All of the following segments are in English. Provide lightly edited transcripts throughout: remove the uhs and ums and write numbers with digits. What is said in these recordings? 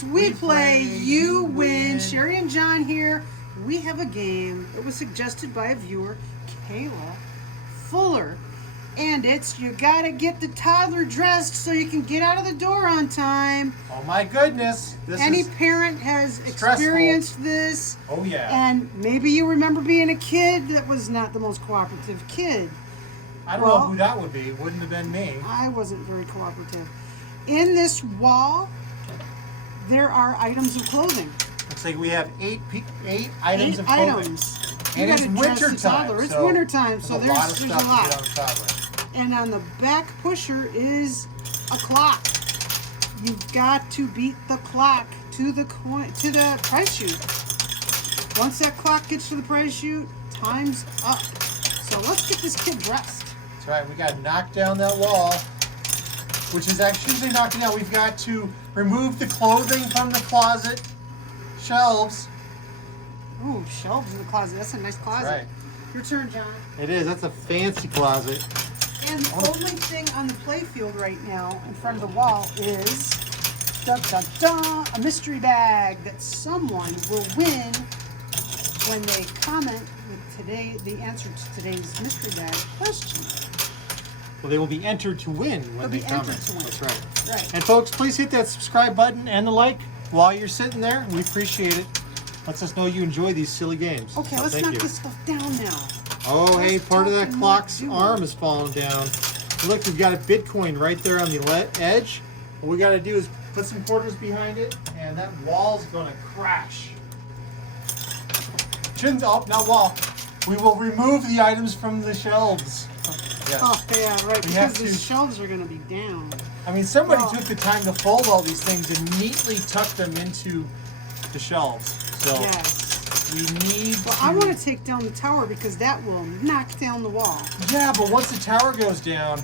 It's We Play, You Win. Cheri and John here. We have a game. It was suggested by a viewer, Kayla Fuller. And it's you gotta get the toddler dressed so you can get out of the door on time. Oh my goodness. Any parent has experienced this. Oh yeah. And maybe you remember being a kid that was not the most cooperative kid. I don't know who that would be. It wouldn't have been me. I wasn't very cooperative. In this wall, there are items of clothing. Looks like we have eight items of clothing. Items. And it's winter time. It's winter time, so there's a lot. To get on toddler. And on the back pusher is a clock. You've got to beat the clock to the prize chute. Once that clock gets to the prize chute, time's up. So let's get this kid dressed. That's right. We got to knock down that wall, which is actually knocking down. We've got to remove the clothing from the closet shelves. Ooh, shelves in the closet. That's a nice closet. That's right. Your turn, John. It is. That's a fancy closet. And the only thing on the play field right now in front of the wall is a mystery bag that someone will win when they comment with the answer to today's mystery bag question. Well, they will be entered to win when they comment. To win. That's right. Right. And folks, please hit that subscribe button and the like while you're sitting there. We appreciate it. Lets us know you enjoy these silly games. Okay, let's knock this stuff down now. Oh, hey, part of that clock's arm is falling down. Look, we've got a Bitcoin right there on the edge. What we got to do is put some quarters behind it, and that wall's going to crash. Chin's up, not wall. We will remove the items from the shelves. Yes. Oh, yeah, right, because the shelves are going to be down. I mean, somebody took the time to fold all these things and neatly tuck them into the shelves. So yes. We need I want to take down the tower because that will knock down the wall. Yeah, but once the tower goes down,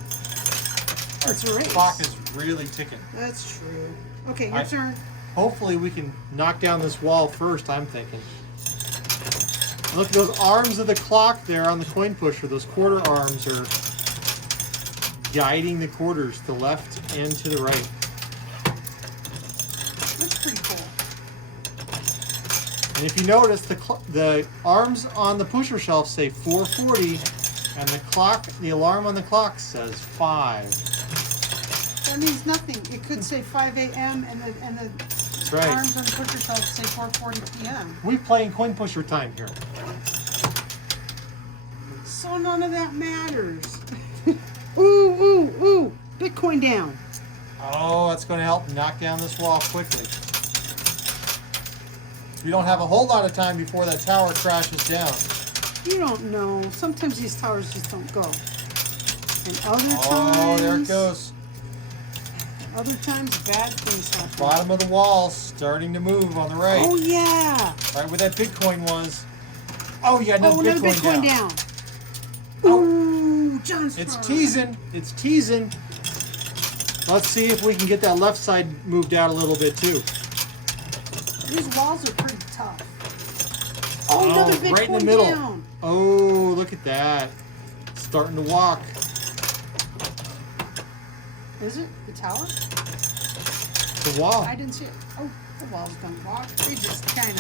our clock is really ticking. That's true. Okay, your turn. Hopefully we can knock down this wall first, I'm thinking. Look at those arms of the clock there on the coin pusher. Those quarter arms are guiding the quarters to the left and to the right. That's pretty cool. And if you notice, the arms on the pusher shelf say 4:40, and the alarm on the clock says 5. That means nothing. It could say 5 a.m. and the arms on the pusher shelf say 4:40 p.m. We play in coin pusher time here. So none of that matters. Ooh! Bitcoin down. Oh, that's going to help knock down this wall quickly. We don't have a whole lot of time before that tower crashes down. You don't know. Sometimes these towers just don't go. And other times... Oh, there it goes. Other times, bad things happen. Bottom of the wall starting to move on the right. Oh, yeah. Right where that Bitcoin was. Oh, yeah, another Bitcoin down. Ooh, John's It's teasing. It's teasing. Let's see if we can get that left side moved out a little bit, too. These walls are pretty tough. Oh, another Bitcoin right in the middle. Down. Oh, look at that. It's starting to walk. Is it? The tower? The wall. I didn't see it. Oh, the walls don't walk. They just kind of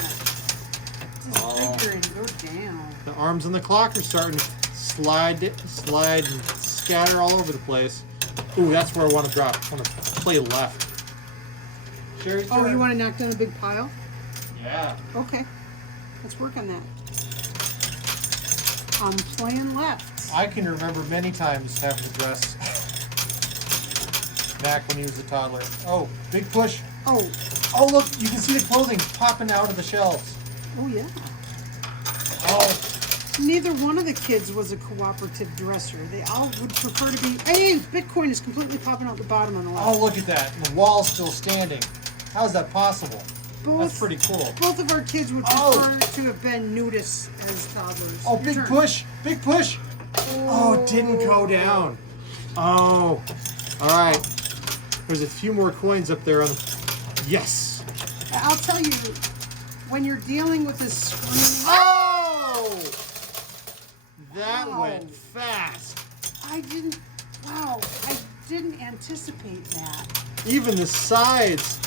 disfigure and go down. The arms on the clock are starting to slide and scatter all over the place. Ooh, that's where I want to drop. I want to play left. Cheri's turn. Oh, you want to knock down a big pile? Yeah. Okay. Let's work on that. I'm playing left. I can remember many times having to dress Mac when he was a toddler. Oh, big push. Oh, look, you can see the clothing popping out of the shelves. Oh, yeah. Oh. Neither one of the kids was a cooperative dresser. They all would prefer to be... Hey, Bitcoin is completely popping out the bottom on the left. Oh, look at that. The wall's still standing. How is that possible? That's pretty cool. Both of our kids would prefer to have been nudists as toddlers. Oh, big push. Big push. Oh, it didn't go down. Oh. All right. There's a few more coins up there on the... Yes. I'll tell you, when you're dealing with this screen... Oh! That went fast. I didn't anticipate that. Even the sides.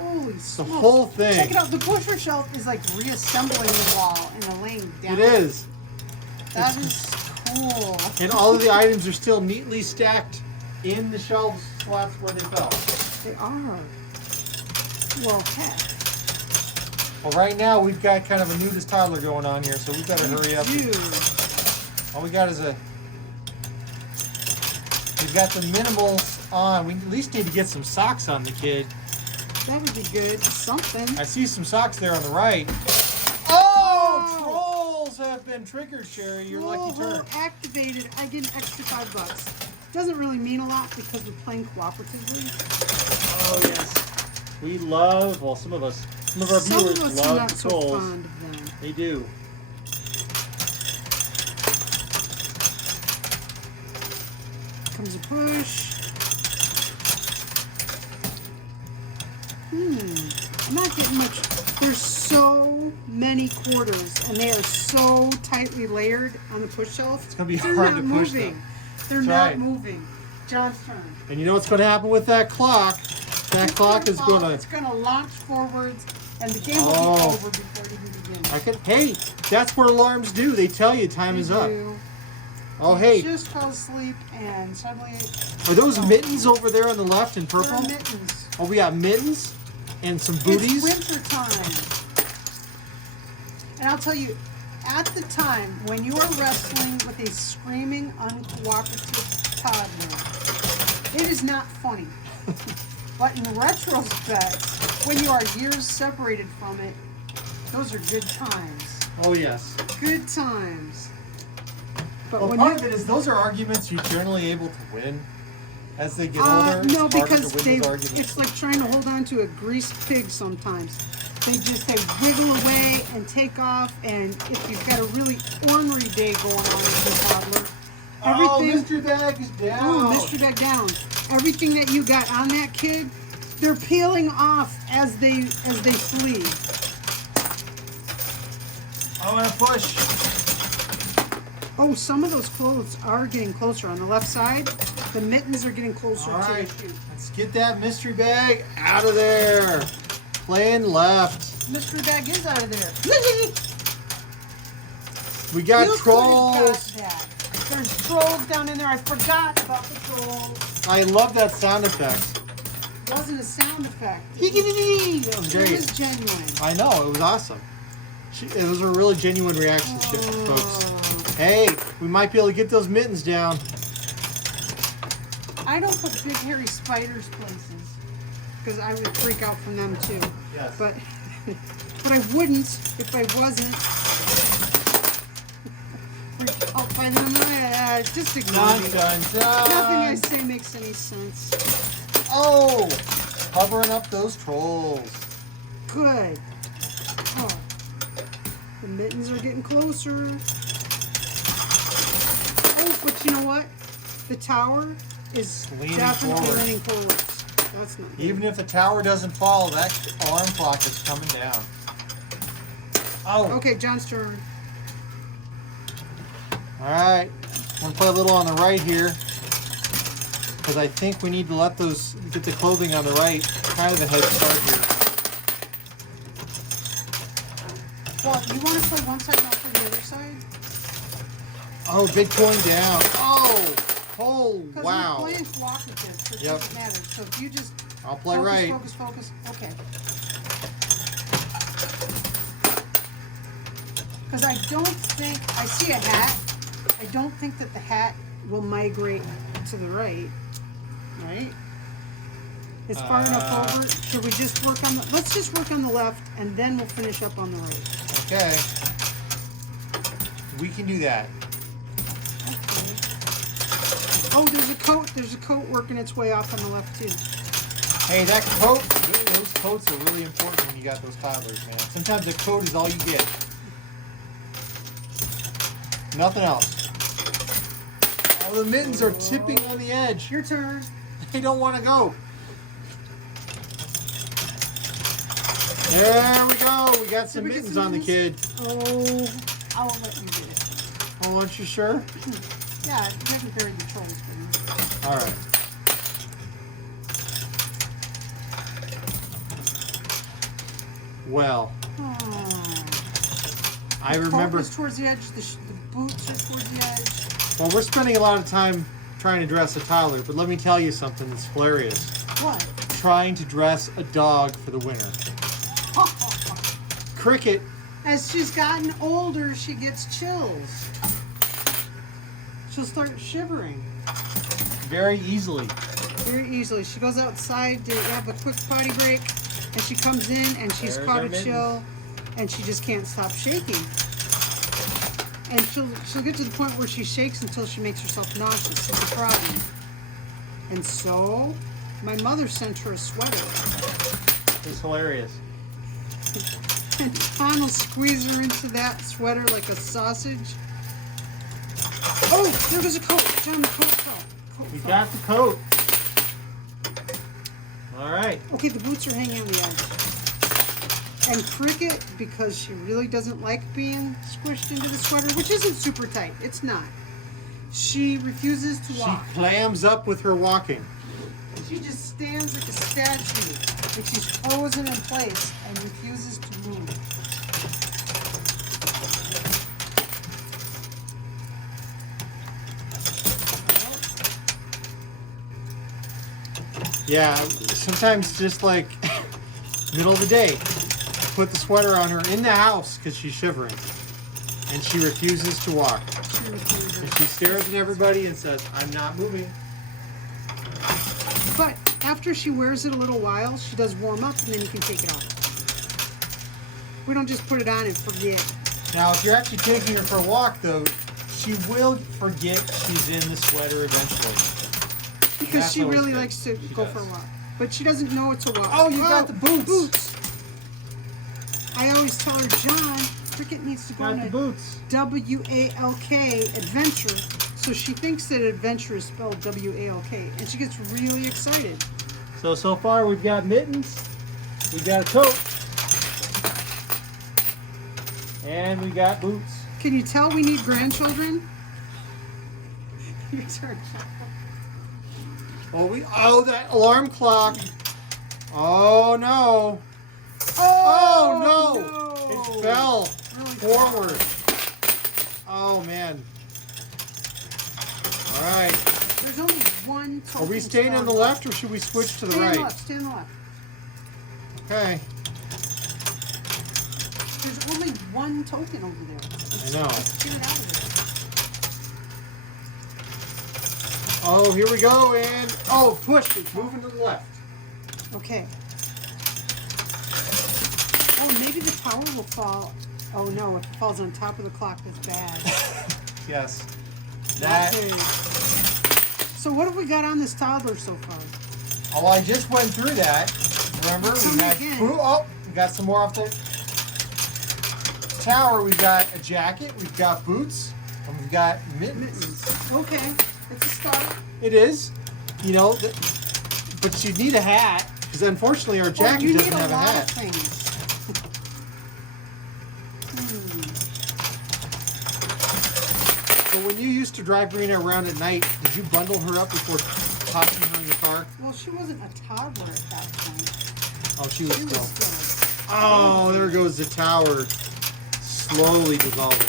Holy The smokes. whole thing. Check it out. The pusher shelf is like reassembling the wall and laying down. It is. That is cool. And all of the items are still neatly stacked in the shelves slots where they fell. They are. Well, heck. Well, right now we've got kind of a nudist toddler going on here, so we've got to hurry up. Dude. All we got is we've got the minimals on. We at least need to get some socks on the kid. That would be good. Something. I see some socks there on the right. Oh! Trolls have been triggered, Cheri. Your lucky turn. Activated. I get an extra $5. Doesn't really mean a lot because we're playing cooperatively. Oh, yes. We love, well, some of our Some viewers of us are love not so trolls. fond of them. They do. Comes a push. I'm not getting much. There's so many quarters, and they are so tightly layered on the push shelf. It's gonna be They're hard not to push moving. them. They're That's not right. moving. John's turn. And you know what's going to happen with that clock? That clock is going to... It's going to launch forwards, and the game will be over before it even begins. Hey, that's what alarms do. They tell you time is up. Oh, You hey. just fell asleep, and suddenly... Are those mittens over there on the left in purple? They're mittens. Oh, we got mittens and some booties. It's winter time. And I'll tell you, at the time when you are wrestling with a screaming, uncooperative toddler, it is not funny. But in retrospect, when you are years separated from it, those are good times. Oh, yes. Good times. But Well, when part of it is those are arguments you're generally able to win as they get older. no, it's harder because to win those arguments. it's like trying to hold on to a greased pig sometimes. They wiggle away and take off, and if you've got a really ornery day going on with your toddler, Mystery bag is down. Oh, mystery bag down. Everything that you got on that kid, they're peeling off as they flee. I want to push. Oh, some of those clothes are getting closer. On the left side, the mittens are getting closer All to right, the shoe. let's get that mystery bag out of there. Playing left. Mystery bag is out of there. We got You trolls. could've got that. There's trolls down in there. I forgot about the trolls. I love that sound effect. It wasn't a sound effect. That was It great. was genuine. I know, it was awesome. It was a really genuine reaction, folks. Oh. Hey, we might be able to get those mittens down. I don't put big hairy spiders places because I would freak out from them too. Yes. But I wouldn't if I wasn't. Freaked out by them. Just ignore Dun, me. dun, dun. Nothing I say makes any sense. Oh, covering up those trolls. Good. Oh. The mittens are getting closer. Oh, but you know what? The tower is Leaning definitely forward. leaning forward. That's not good. Even if the tower doesn't fall, that alarm clock is coming down. Oh. Okay, John's turn. All right. I'm going to play a little on the right here. Because I think we need to let those, get the clothing on the right. Kind of a head start here. Well, you want to play one side, not play the other side? Oh, Bitcoin down. Oh, Because wow. we're playing cooperative, so it Yep. doesn't matter. So if you just I'll play focus, right. focus. Okay. Because I don't think, I see a hat. I don't think that the hat will migrate to the right. Right? It's far enough over. Should we just work on the, let's just work on the left and then we'll finish up on the right. Okay. We can do that. Okay. Oh, there's a coat working its way off on the left too. Hey, that coat, those coats are really important when you got those toddlers, man. Sometimes a coat is all you get. Nothing else. Oh, the mittens are tipping on the edge. Your turn. They don't want to go. There we go. We got some Did we get mittens some on the mittens? kid. Oh, I'll let you do it. Oh, aren't you sure? Yeah, you haven't buried the trolls for me. All right. well. Oh. I The remember. coat was towards the edge. The boots are towards the edge. Well, we're spending a lot of time trying to dress a toddler, but let me tell you something that's hilarious. What? Trying to dress a dog for the winter. Cricket. As she's gotten older, she gets chills. She'll start shivering Very easily. very easily. She goes outside to have a quick potty break, and she comes in and she's There's caught our a mittens. chill, and she just can't stop shaking. And she'll get to the point where she shakes until she makes herself nauseous. It's a problem. And so, my mother sent her a sweater. It's hilarious. And Tom will squeeze her into that sweater like a sausage. Oh, there was a coat. John, the coat fell. Coat We fell. got the coat. All right. Okay, the boots are hanging on the edge. And Cricket, because she really doesn't like being squished into the sweater, which isn't super tight. It's not. She refuses to She walk. clams up with her walking. She just stands like a statue, and she's frozen in place and refuses to move. Yeah, sometimes just like middle of the day, put the sweater on her in the house because she's shivering, and she refuses to walk. She refuses. And she stares at everybody and says, "I'm not moving." But after she wears it a little while, she does warm up, and then you can take it off. We don't just put it on and forget. Now, if you're actually taking her for a walk, though, she will forget she's in the sweater eventually. Because That's she always really good. likes to She go does. for a walk. But she doesn't know it's a walk. Oh, you got the boots. Boots. I always tell her, John, Cricket needs to go Got on the a boots. W-A-L-K adventure. So she thinks that adventure is spelled W-A-L-K. And she gets really excited. So far we've got mittens, we got a coat, and we got boots. Can you tell we need grandchildren? Your turn. Oh, that alarm clock. Oh no. Oh no. It fell Really forward. Oh man. All right. There's only one Are we token staying on the star left or should we switch to the Stay on the right? left. Stay on the left. Okay. There's only one token over there. I know. Let's get it out of there. Oh, here we go, and oh, push! It's moving to the left. Okay. Oh, maybe the tower will fall. Oh no, if it falls on top of the clock, that's bad. Yes. Not That. good. So what have we got on this toddler so far? Oh, I just went through that. Remember, Tell we me got. again. Oh, we got some more off the tower. We've got a jacket. We've got boots, and we've got mittens. Mittens. Okay, it's a start. It is, you know, but you need a hat because unfortunately our jacket you doesn't need have a lot of hat. things. So when you used to drive Rena around at night, did you bundle her up before tossing her in the car? Well, she wasn't a toddler at that point. Oh, she was She was still. still. Oh, there goes the tower, slowly dissolving.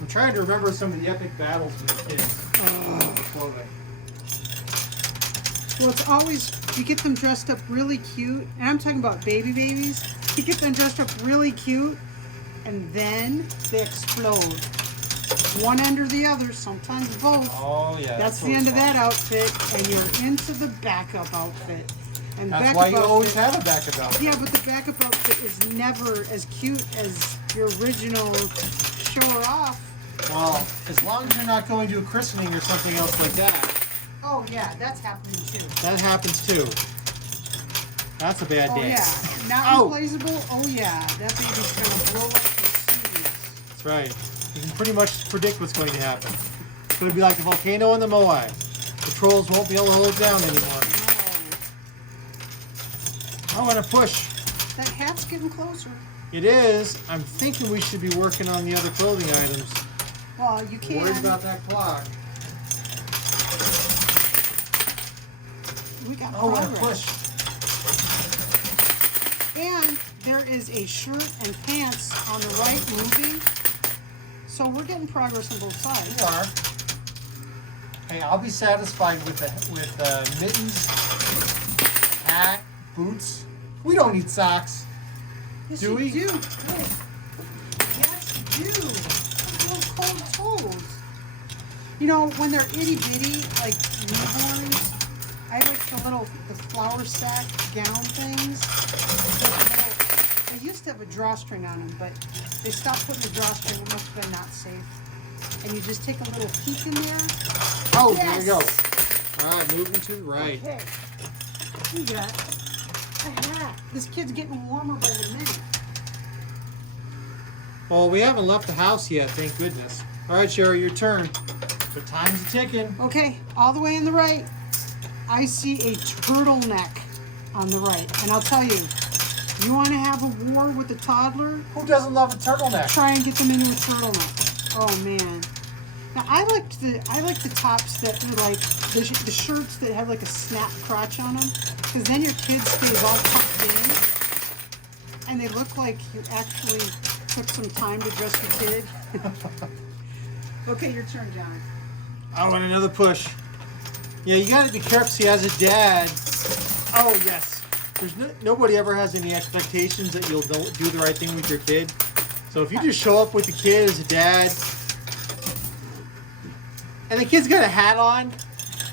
I'm trying to remember some of the epic battles with kids. Clothing. Well, it's always, you get them dressed up really cute, and I'm talking about babies. You get them dressed up really cute, and then they explode. One end or the other, sometimes both. Oh yeah. That's the end of that outfit, and you're into the backup outfit. And the That's backup why you outfit, always have a backup outfit. yeah, but the backup outfit is never as cute as your original show her off. Well, as long as you're not going to a christening or something else like that, Oh yeah, that's happening too. that happens too. That's a bad Oh day. yeah, not Oh. replaceable. Oh yeah, that baby's gonna blow up the seas. That's right. You can pretty much predict what's going to happen. It's going to be like a volcano in the Moai. The trolls won't be able to hold it down anymore. No, I want to push. that hat's getting closer. It is. I'm thinking we should be working on the other clothing items. Well, you can. Worried about that clock. we got Oh, progress. push. And there is a shirt and pants on the right moving. So we're getting progress on both sides. You are. Hey, I'll be satisfied with mittens, hat, boots. We don't need socks. Yes, Do you we? do. Good. Yes, you do. Those cold toes. You know, when they're itty bitty, like newborns, I like the flour sack gown things. I used to have a drawstring on them, but they stopped putting the drawstring. It must have been not safe. And you just take a little peek in there. Oh, Yes! there we go. All right, moving to the right. Okay. You got a hat. This kid's getting warmer by the minute. Well, we haven't left the house yet, thank goodness. All right, Cheri, your turn. The time's ticking. Okay, all the way in the right, I see a turtleneck on the right. And I'll tell you, you want to have a war with a toddler? Who doesn't love a turtleneck? Try and get them into a turtleneck. Oh man. Now I like the tops that are like the shirts that have like a snap crotch on them, because then your kid stays all tucked in, and they look like you actually took some time to dress your kid. Okay, your turn, John. Oh, and another push. Yeah, you got to be careful. See, as a dad, oh yes, there's nobody ever has any expectations that you'll do the right thing with your kid. So if you just show up with the kid as a dad, and the kid's got a hat on,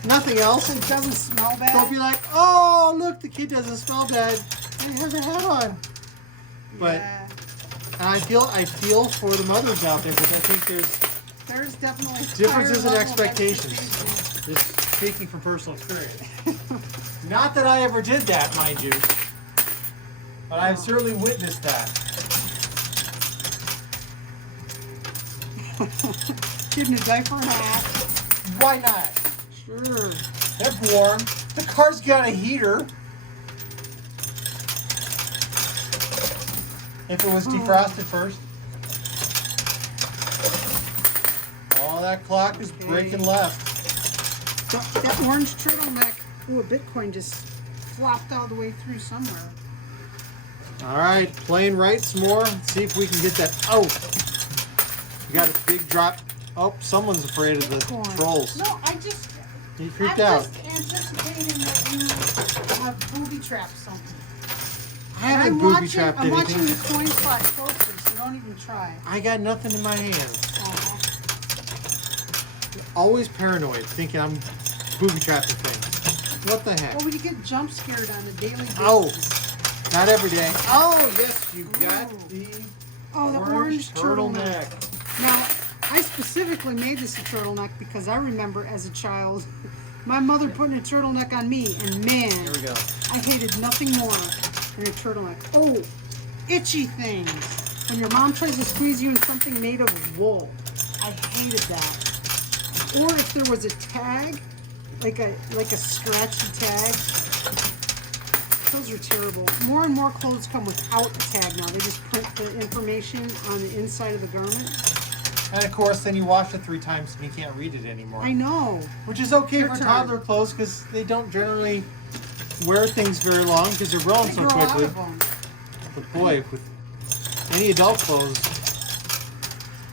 nothing else, It doesn't smell bad. don't be like, oh look, the kid doesn't smell bad, and he has a hat on. But Yeah. and I feel for the mothers out there, because I think There's definitely differences in higher level of expectations. Just speaking from personal experience. Not that I ever did that, mind you, but I've certainly witnessed that. Kid in a diaper and a hat. Why not? Sure. They're warm. The car's got a heater. If it was defrosted first. Oh, that clock is breaking left. That orange turtleneck. Ooh, a Bitcoin just flopped all the way through somewhere. All right, playing right some more. Let's see if we can get that. Oh, you got a big drop. Oh, someone's afraid of the Bitcoin. trolls. No, I'm just out. anticipating that you have booby trapped something. I haven't booby trapped I'm watching anything. the coin slot closer, so don't even try. I got nothing in my hands. Oh. Always paranoid, thinking I'm booby trapping things. What the heck? Well, you get jump scared on a daily basis. Oh, not every day. Oh, yes, you got Ooh. the Oh, the orange turtleneck. turtleneck. Now, I specifically made this a turtleneck because I remember as a child, my mother putting a turtleneck on me, and man, Here we go. I hated nothing more than a turtleneck. Oh, itchy things. When your mom tries to squeeze you in something made of wool. I hated that. Or if there was a tag, like a scratchy tag. Those are terrible. More and more clothes come without a tag now. They just print the information on the inside of the garment. And of course, then you wash it 3 times and you can't read it anymore. I know. Which is okay Your for turn. toddler clothes because they don't generally wear things very long because they're growing They so grow out quickly. of them. But boy, with any adult clothes,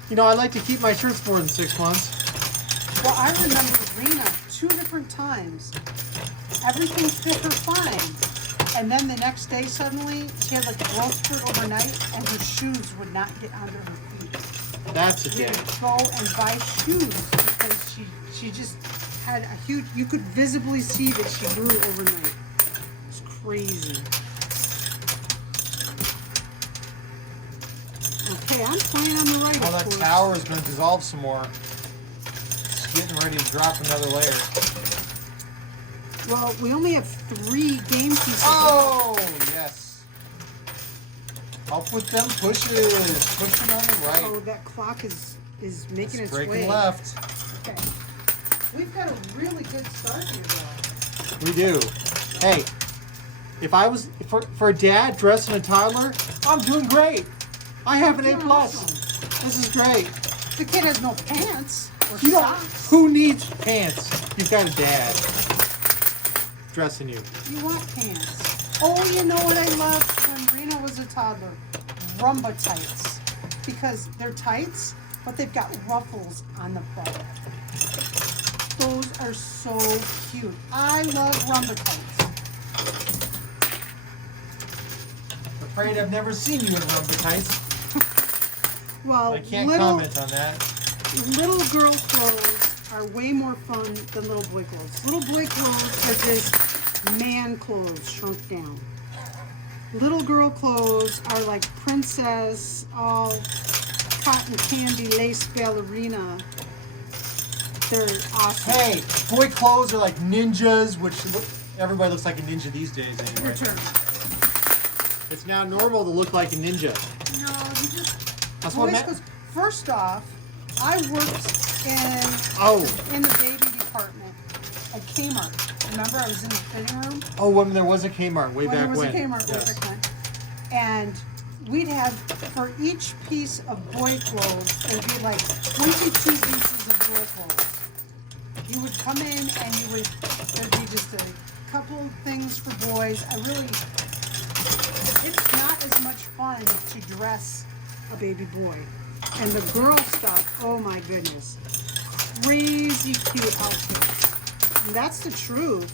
you know, I like to keep my shirts more than 6 months. Well, I remember Rena 2 different times. Everything fit her fine. And then the next day, suddenly, she had like a growth spurt overnight, and her shoes would not get under her feet. That's a We day. had to go and buy shoes because she just had a huge. You could visibly see that she grew overnight. It's crazy. Okay, I'm playing on the right. Well, of that course. tower is going to dissolve some more. It's getting ready to drop another layer. Well, we only have 3 game pieces. Oh, yes. Up with them pushes. Pushing on the right. Oh, that clock is making its Breaking way. left. Okay. We've got a really good start here, though. We do. Hey, if I was for a dad dressing a toddler, I'm doing great. I have an A+. You're awesome. This is great. The kid has no pants or You don't. socks. Who needs pants? You've got a dad. dressing you. You want pants. Oh, you know what I loved when Reno was a toddler? Rumba tights. Because they're tights, but they've got ruffles on the belly. Those are so cute. I love rumba tights. I'm afraid I've never seen you in rumba tights. Well, I can't comment on that. Little girl clothes are way more fun than little boy clothes. Little boy clothes are just man clothes shrunk down. Little girl clothes are like princess, all cotton candy, lace ballerina. They're awesome. Hey, boy clothes are like ninjas, which everybody looks like a ninja these days anyway. Your turn. It's now normal to look like a ninja. No, you just. That's what Boys clothes. First off, I worked in the baby department at Kmart. Remember, I was in the fitting room. Oh, when there was a Kmart way back when. There was a Kmart way back when. And we'd have, for each piece of boy clothes, there'd be like 22 pieces of boy clothes. You would come in and there'd be just a couple of things for boys. It's not as much fun to dress a baby boy. And the girl stuff, oh my goodness. Crazy cute outfits. And that's the truth.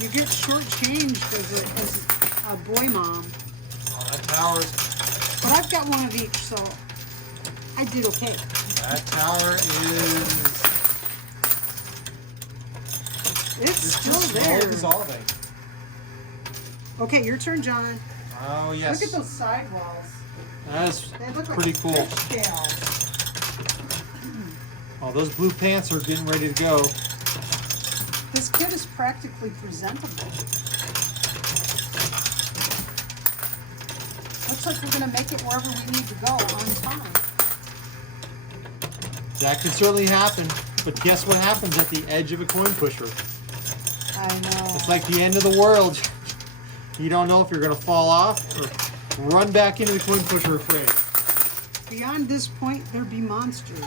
You get shortchanged as a boy mom. Oh, that tower's... But I've got one of each, so I did okay. That tower is... It's still there. Dissolving. Okay, your turn, John. Oh, yes. Look at those sidewalls. That's They look pretty like cool. fish scales. Oh, those blue pants are getting ready to go. This kid is practically presentable. Looks like we're going to make it wherever we need to go on time. That could certainly happen. But guess what happens at the edge of a coin pusher? I know. It's like the end of the world. You don't know if you're going to fall off or run back into the coin pusher afraid. Beyond this point, there be monsters.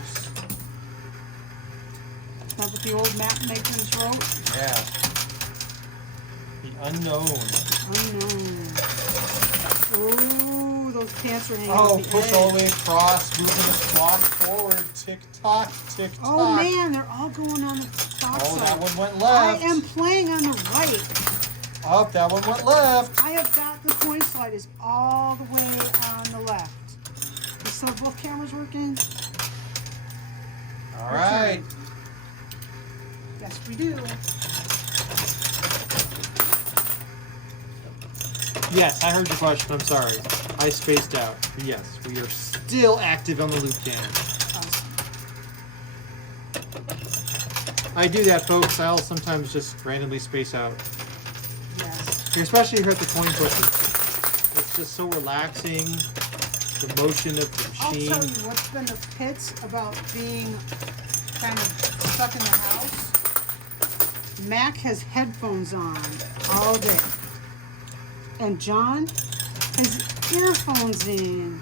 Is that what the old map makers wrote? Yeah. The unknown. Unknown. Oh, those pants are hanging Oh, off the push edge. all the way across, moving the clock forward. Tick tock, tick tock. Oh man, they're all going on the top Oh, side. that one went I left. am playing on the right. Oh, that one went left. I have got the coin slide is all the way on the left. You still have both cameras working? All right. Yes, we do. Yes, I heard your question. I'm sorry. I spaced out. But yes, we are still active on the loop cam. Awesome. I do that, folks. I'll sometimes just randomly space out. Yes. Especially here at the coin pusher. It's just so relaxing. The motion of the I'll machine. tell you what's been the pits about being kind of stuck in the house. Mac has headphones on all day. And John has earphones in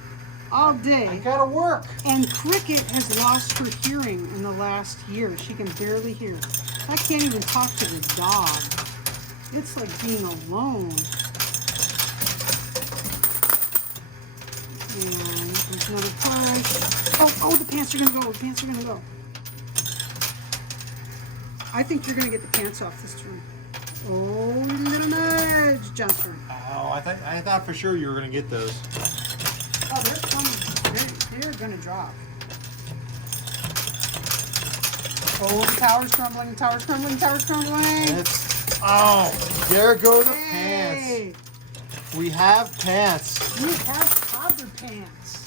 all day. I gotta work. And Cricket has lost her hearing in the last year. She can barely hear. I can't even talk to the dog. It's like being alone. And there's another push. Oh, the pants are gonna go. The pants are gonna go. I think you're gonna get the pants off this turn. Oh, little nudge, John's turn. Oh, I thought for sure you were gonna get those. Oh, they're coming. They're gonna drop. Oh, the tower's crumbling, the tower's crumbling, the tower's crumbling. There go the Hey. pants. We have pants. We have toddler pants.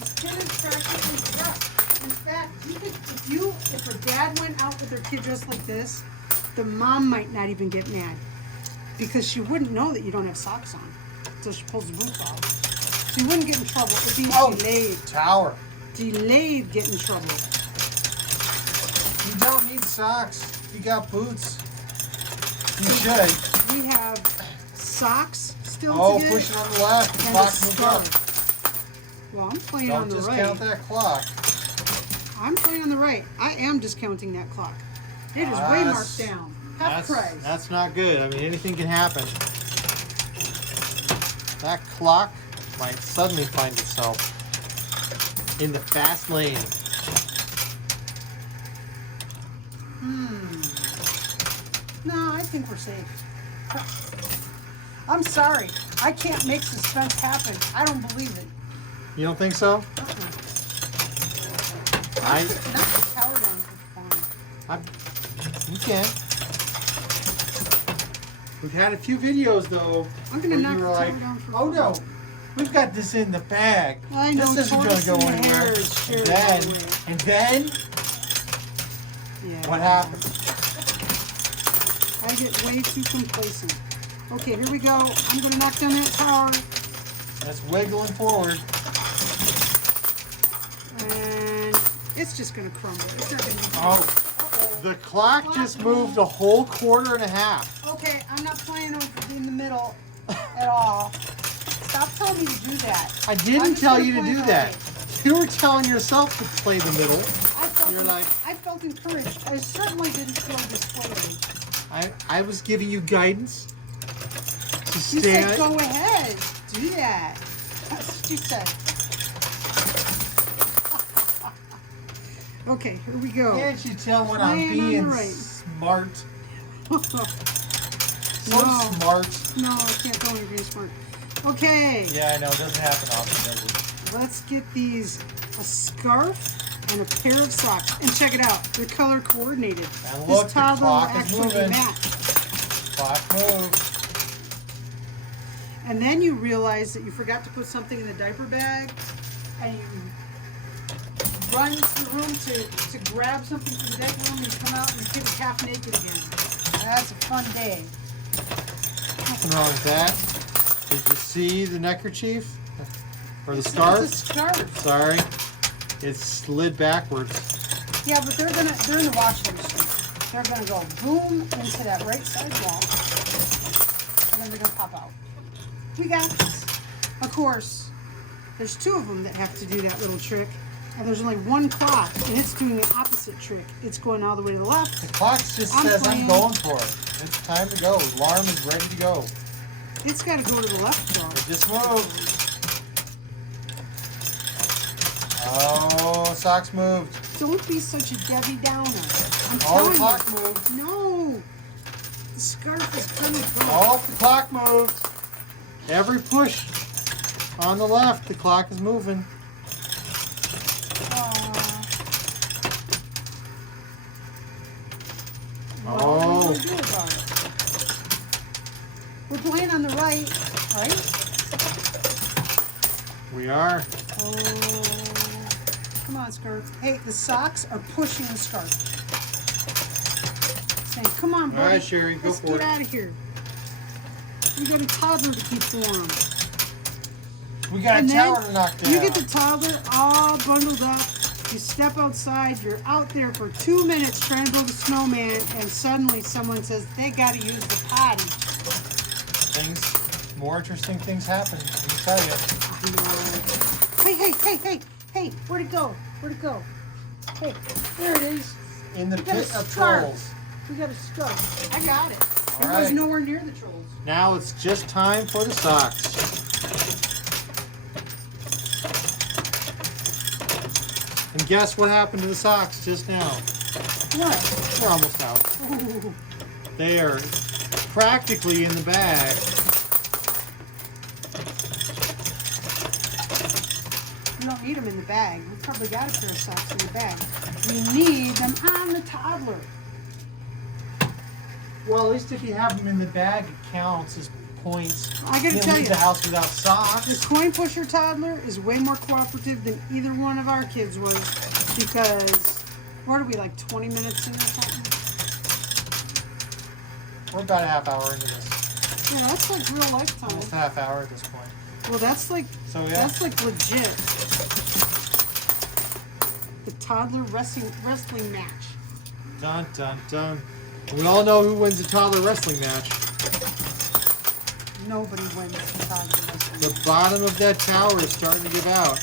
This kid is practically dressed. In fact, if a dad went out with their kid dressed like this, the mom might not even get mad because she wouldn't know that you don't have socks on until she pulls the boots off. So you wouldn't get in trouble. It'd be delayed. Tower. Delayed get in trouble. You don't need socks. You got boots. You should. We have socks still Oh, to get. push it on the left. The And a clock moved up. scarf. Well, I'm playing Don't on the right. discount that clock. I'm playing on the right. I am discounting that clock. It is way marked down. Half price. That's not good. I mean, anything can happen. That clock might suddenly find itself in the fast lane. No, I think we're safe. I'm sorry. I can't make suspense happen. I don't believe it. You don't think so? Knock the tower down for fun. You can. We've had a few videos though. I'm gonna where knock you the were tower like, down for oh fun. no, we've got this in the bag. I know, This isn't going to go anywhere. And then, Yeah. what happened? I get way too complacent. Okay, here we go. I'm gonna knock down that tower. That's wiggling forward. And it's just gonna crumble. It's not gonna be Oh, the clock just moved a whole quarter and a half. Okay, I'm not playing over in the middle at all. Stop telling me to do that. I I'm didn't just tell gonna you to play do the that. right. You were telling yourself to play the middle. I felt encouraged. I certainly didn't feel dissuaded. I was giving you guidance to She stay. said, go ahead, do that. That's what she said. Okay, here we go. Can't you tell when I'm Playing on the being right. smart? So No. smart. No, I can't go anything smart. Okay, Yeah, I know. It doesn't happen often, does it? let's get these a scarf and a pair of socks. And check it out, they're color coordinated. And This look, the toddler will clock is actually be moving. matched. Clock move. And then you realize that you forgot to put something in the diaper bag, and you run to the room to grab something from the diaper room, and you come out and the kid is half naked again. That's a fun day. Nothing wrong with that. Did you see the neckerchief? Or the It's scarf? a scarf. Sorry. It slid backwards. Yeah, but they're in the washing machine. They're gonna go boom into that right side wall, and then they're gonna pop out. We got this. Of course, there's two of them that have to do that little trick, and there's only one clock, and it's doing the opposite trick. It's going all the way to the left. The clock just I'm says playing. I'm going for it. It's time to go. Alarm is ready to go. It's got to go to the left though. It just moved. Oh, socks moved. Don't be such a Debbie Downer. I'm Oh, telling the you. clock moved. No, the scarf is gonna go. Oh, the clock moved. Every push on the left, the clock is moving. What are we gonna do about it? We're playing on the right, right? We are. Oh, come on, scarf. Hey, the socks are pushing the scarf. Saying, come on, buddy. All right, Sherry, go Let's for get it. out of here. We got a toddler to keep warm. We got And a then tower to knock down. you get the toddler all bundled up. You step outside. You're out there for 2 minutes trying to build a snowman, and suddenly someone says they got to use the potty. More interesting things happen. Let me tell you. Hey, where'd it go? Where'd it go? Hey, there it is. In the We got a pit of scarf. trolls. We got a scarf. I got it. All It was right. nowhere near the trolls. Now it's just time for the socks. And guess what happened to the socks just now? What? We're almost out. Ooh. They are practically in the bag. We don't need them in the bag. We probably got a pair of socks in the bag. We need them on the toddler. Well, at least if you have them in the bag, it counts as points. I gotta Can't tell leave you, the house without the socks. coin pusher toddler is way more cooperative than either one of our kids was, because what are we, like 20 minutes in or something? We're about a half hour into this. Yeah, that's like real lifetime. Almost a half hour at this point. Well, that's like that's like legit. The toddler wrestling match. Dun dun dun. We all know who wins the toddler wrestling match. Nobody wins the toddler wrestling. The bottom of that tower is starting to give out.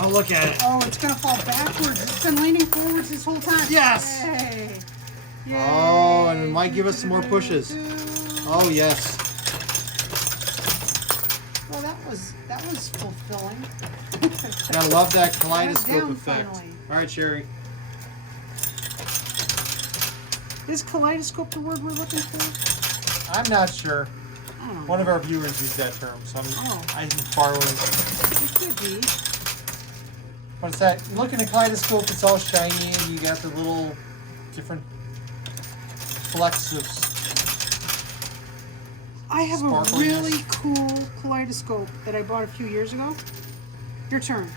Oh, look at it. Oh, it's gonna fall backwards. It's been leaning forwards this whole time. Yes! Yay. Oh, and it might give us some more pushes. Oh, yes. Well, that was fulfilling. And I love that kaleidoscope down effect. finally. All right, Cheri. Is kaleidoscope the word we're looking for? I'm not sure. I don't know. One of our viewers used that term, so I'm borrowing. It could be. But it's that, you look in a kaleidoscope, it's all shiny, and you got the little different flecks of I have a sparkliness. really cool kaleidoscope that I bought a few years ago. Your turn.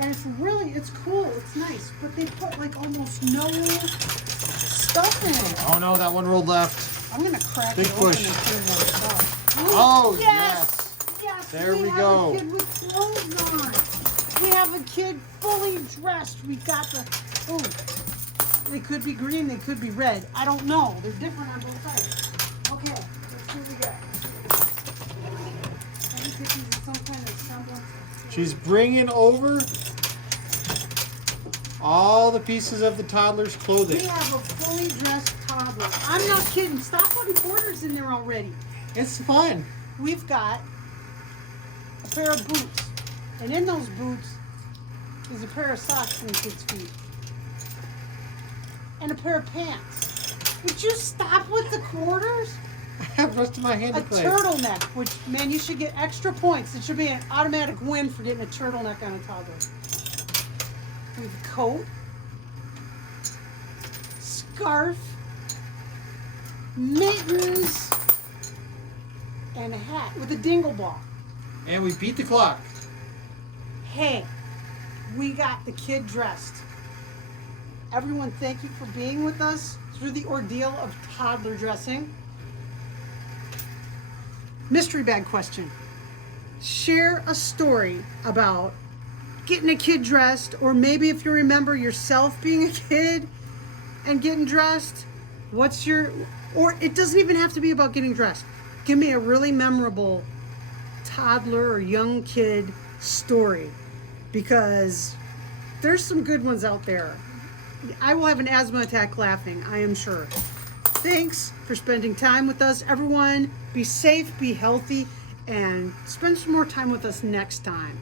And it's cool, it's nice, but they put like almost no stuff in it. Oh no, that one rolled left. I'm gonna crack Big it push. open and put in more stuff. Oh, yes! Yes! There we have go. a kid with clothes on. We have a kid fully dressed. We got the, ooh. They could be green, they could be red. I don't know. They're different on both sides. Okay, let's see what we got. Any pictures of some kind of semblance? She's bringing over all the pieces of the toddler's clothing. We have a fully dressed toddler. I'm not kidding. Stop putting quarters in there already. It's fun. We've got a pair of boots. And in those boots is a pair of socks in the kid's feet. And a pair of pants. Would you stop with the quarters? I have the rest of my hand A to play. turtleneck, which, man, you should get extra points. It should be an automatic win for getting a turtleneck on a toddler. We have a coat, scarf, mittens, and a hat with a dingle ball. And we beat the clock. Hey, we got the kid dressed. Everyone, thank you for being with us through the ordeal of toddler dressing. Mystery bag question. Share a story about getting a kid dressed, or maybe if you remember yourself being a kid and getting dressed. What's your, or it doesn't even have to be about getting dressed. Give me a really memorable toddler or young kid story, because there's some good ones out there. I will have an asthma attack laughing, I am sure. Thanks for spending time with us, everyone. Be safe, be healthy, and spend some more time with us next time.